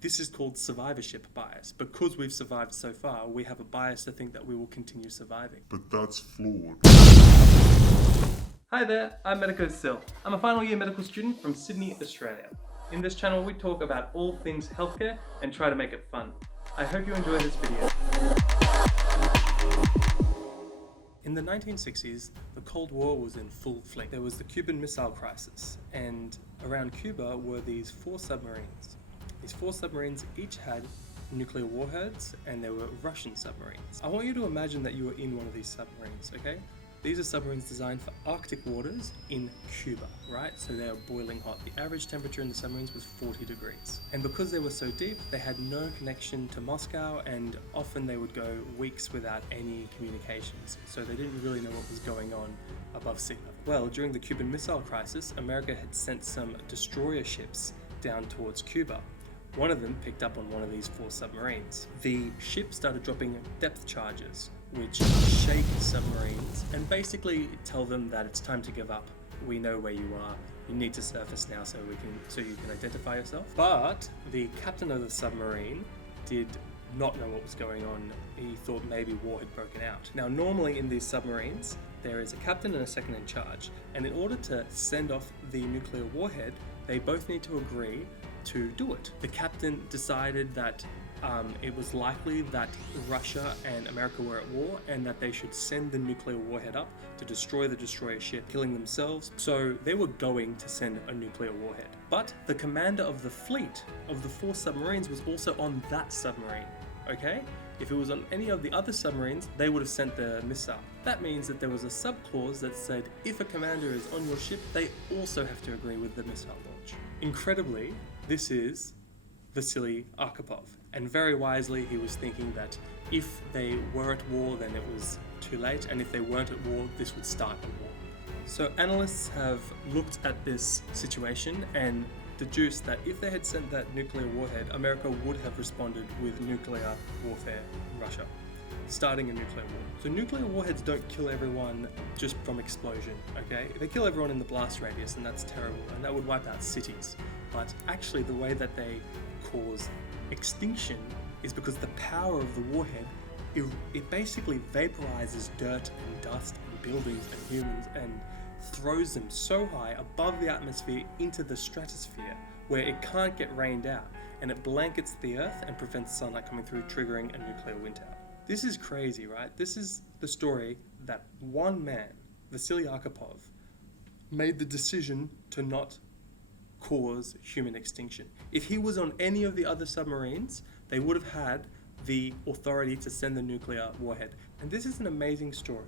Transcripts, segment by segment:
This is called survivorship bias. Because we've survived so far, we have a bias to think that we will continue surviving. But that's flawed. Hi there, I'm Medico Sil. I'm a final year medical student from Sydney, Australia. In this channel, we talk about all things healthcare and try to make it fun. I hope you enjoy this video. In the 1960s, the Cold War was in full fling. There was the Cuban Missile Crisis, and around Cuba were these 4 submarines. These 4 submarines each had nuclear warheads, and they were Russian submarines. I want you to imagine that you are in one of these submarines, okay? These are submarines designed for Arctic waters in Cuba, right? So they are boiling hot. The average temperature in the submarines was 40 degrees. And because they were so deep, they had no connection to Moscow, and often they would go weeks without any communications. So they didn't really know what was going on above sea level. Well, during the Cuban Missile Crisis, America had sent some destroyer ships down towards Cuba. One of them picked up on one of these 4 submarines. The ship started dropping depth charges, which shake submarines and basically tell them that it's time to give up. We know where you are. You need to surface now so you can identify yourself. But the captain of the submarine did not know what was going on. He thought maybe war had broken out. Now, normally in these submarines, there is a captain and a second in charge. And in order to send off the nuclear warhead, they both need to agree to do it. The captain decided that it was likely that Russia and America were at war and that they should send the nuclear warhead up to destroy the destroyer ship, killing themselves. So they were going to send a nuclear warhead. But the commander of the fleet of the 4 submarines was also on that submarine, okay? If it was on any of the other submarines, they would have sent the missile. That means that there was a subclause that said if a commander is on your ship, they also have to agree with the missile launch. Incredibly, this is Vasily Arkhipov. And very wisely, he was thinking that if they were at war, then it was too late, and if they weren't at war, this would start a war. So analysts have looked at this situation and deduced that if they had sent that nuclear warhead, America would have responded with nuclear warfare in Russia, starting a nuclear war. So nuclear warheads don't kill everyone just from explosion, okay? They kill everyone in the blast radius, and that's terrible, and that would wipe out cities. But actually, the way that they cause extinction is because the power of the warhead, it basically vaporizes dirt and dust and buildings and humans and throws them so high above the atmosphere into the stratosphere where it can't get rained out, and it blankets the earth and prevents sunlight coming through, triggering a nuclear winter. This is crazy, right? This is the story that one man, Vasily Arkhipov, made the decision to not cause human extinction. If he was on any of the other submarines, they would have had the authority to send the nuclear warhead. And this is an amazing story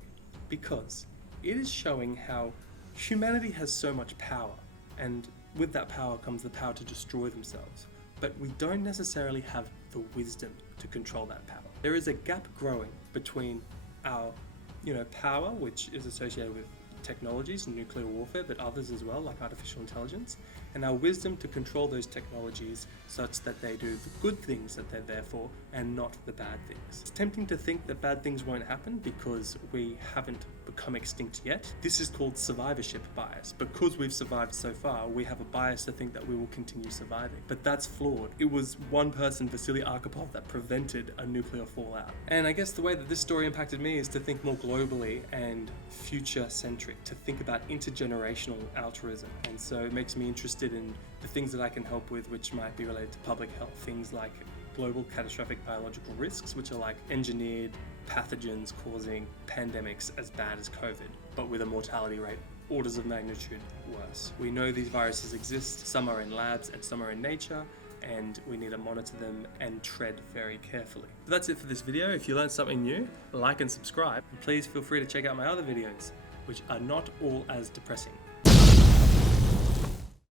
because it is showing how humanity has so much power, and with that power comes the power to destroy themselves. But we don't necessarily have the wisdom to control that power. There is a gap growing between our, power, which is associated with technologies and nuclear warfare, but others as well, like artificial intelligence, and our wisdom to control those technologies such that they do the good things that they're there for and not the bad things. It's tempting to think that bad things won't happen because we haven't become extinct yet. This is called survivorship bias. Because we've survived so far, we have a bias to think that we will continue surviving. But that's flawed. It was one person, Vasily Arkhipov, that prevented a nuclear fallout. And I guess the way that this story impacted me is to think more globally and future-centric, to think about intergenerational altruism. And so it makes me interested in the things that I can help with, which might be related to public health, things like global catastrophic biological risks, which are like engineered pathogens causing pandemics as bad as COVID, but with a mortality rate orders of magnitude worse. We know these viruses exist, some are in labs and some are in nature, and we need to monitor them and tread very carefully. But that's it for this video. If you learned something new, like and subscribe, and please feel free to check out my other videos, which are not all as depressing.